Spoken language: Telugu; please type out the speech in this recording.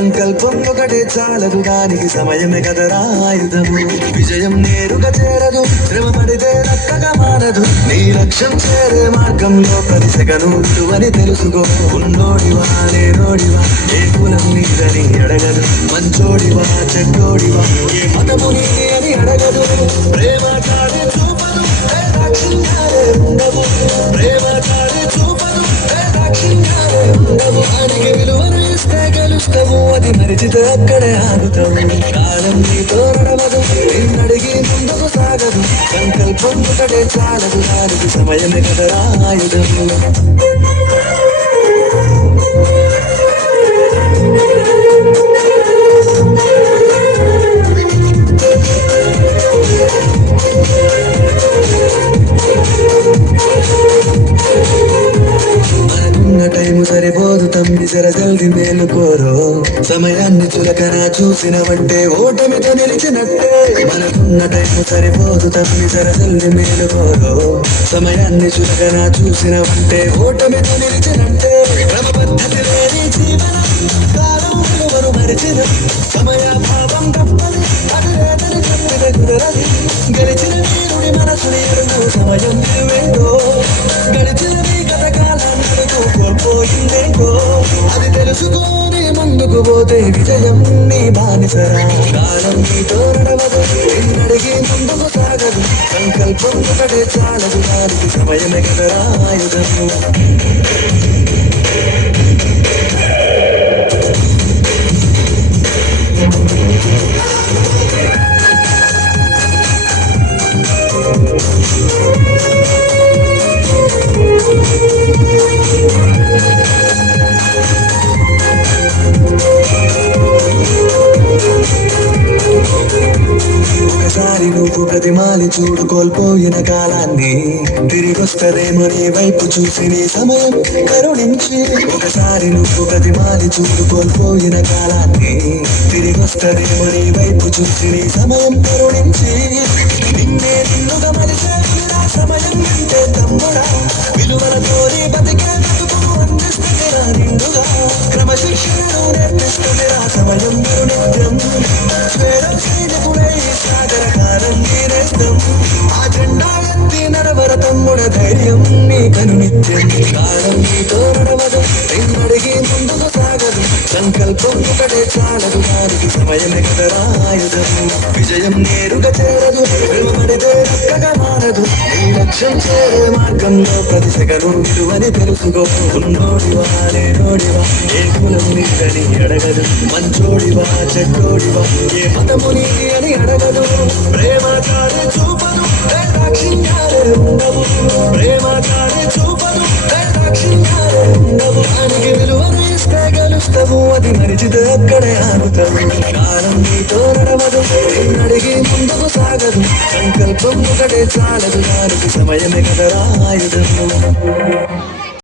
సంకల్పం ఒకటే చాలదు, దానికి సమయమే కదరా ఆయుధము. విజయం నేరుగా చేరదు, శ్రమ పడితే రక్కగా మారదు. నీ లక్ష్యం చేరే మార్గంలో ప్రతి సెకను అని తెలుసుకో. ఉన్నోడివా లేనోడివా, ఏ కులం నీదని అడగదు. మంచోడివా చెడ్డోడివా, ఏ మతముని అని అడగదు. ప్రేమ చాలే చూపదు, దాక్షిణ్యాలే ఉండవు. ప్రేమ చాలే చూపదు, దాక్షిణ్యాలే ఉండవు. అడిగే విలువను ఇస్తే గెలుస్తావు, అది మరిచితే అక్కడే ఆగుతావు. కాలం నీతో నడవదు, నిన్నడిగి ముందుకు సాగదు. సంకల్పం ఒకటే చాలదు, దానికి సమయమే కదరా ఆయుధము. టైము సరిపోదు తమ్మి, జర జల్ది మేలుకోరో. సమయాన్ని చులకన చూసినవంటే ఓటమితో నిలిచినట్టే. మనకున్న టైము సరిపోదు తమ్మి, జర జల్ది మేలుకోరో. సమయాన్ని చులకన చూసినవంటే ఓటమితో నిలిచినట్టే. క్రమపద్ధతి లేని జీవనం, కాలం విలువను మరిచిన. సమయాభావం తప్పని అది లేదని చెప్పిన కుదరది. గెలిచిన వీరుడి మనసుని ఎరుగు సమయం నువ్వేంటో. గడిచిన మీ గత కాలాన్ని కోల్పోయిందేంటో. అది తెలుసుకొని ముందుకు పోతే విజయం నీ బానిసరా. కాలం నీతో నడవదు, నిన్నడిగి ముందుకు సాగదు. సంకల్పం ఒకటే చాలదు, దానికి సమయమే కదరా ఆయుధము. ఒకసారి నువ్వు ప్రతిమాలి చూడు కోల్పోయిన కాలాన్ని. తిరిగొస్తదేమో నీ వైపు చూసి నీ సమయం కరుణించి. ఒకసారి నువ్వు ప్రతిమాలి చూడు కోల్పోయిన కాలాన్ని. తిరిగొస్తదేమో నీ వైపు చూసి నీ సమయం కరుణించి. నిన్నే నిన్నుగా మరిసే సమయం అంటే తమ్ముడా. విలువలతో నీ బతికే బతుకు అందిస్తుందిరా నిండుగా. క్రమశిక్షణను నేర్పిస్తుందిరా సమయం నిత్యం. స్వేరం సైనికుడై సాగర కాలం నేరేస్తాం. ఆ జెండా ఎత్తి నడవర తమ్ముడ ధైర్యం నీ కను నిత్యం. కాలం నీతో నడవదు, నిన్నడిగి ముందుకు సాగదు. సంకల్పం ఒకటే చాలదు, దానికి సమయమే కదరా ఆయుధము. విజయం నేరుగా చేరదు, విలువడితే చక్కగా మారదు. నీ లక్ష్యం చేరే మార్గంలో ప్రతి సెకను విలువని తెలుసుకో. ఉన్నోడివా లేనోడివా, ఏ కులం నీదని అడగదు. మంచోడివా చెడ్డోడివా, ఏ మతముని అని అడగదు. ప్రేమ చాలే చూపదు, దాక్షిణ్యాలే ఉండవు. ప్రేమ చాలే చూపదు, దాక్షిణ్యాలే ఉండవు. అడిగే విలువను ఇస్తే గెలుస్తావు, అది మరిచితే అక్కడే ఆగుతావు. కాలం నీతో నడవదు, నిన్నడిగి ముందుకు సాగదు. సంకల్పం ఒకటే చాలదు, దానికి సమయమే కదరా ఆయుధము.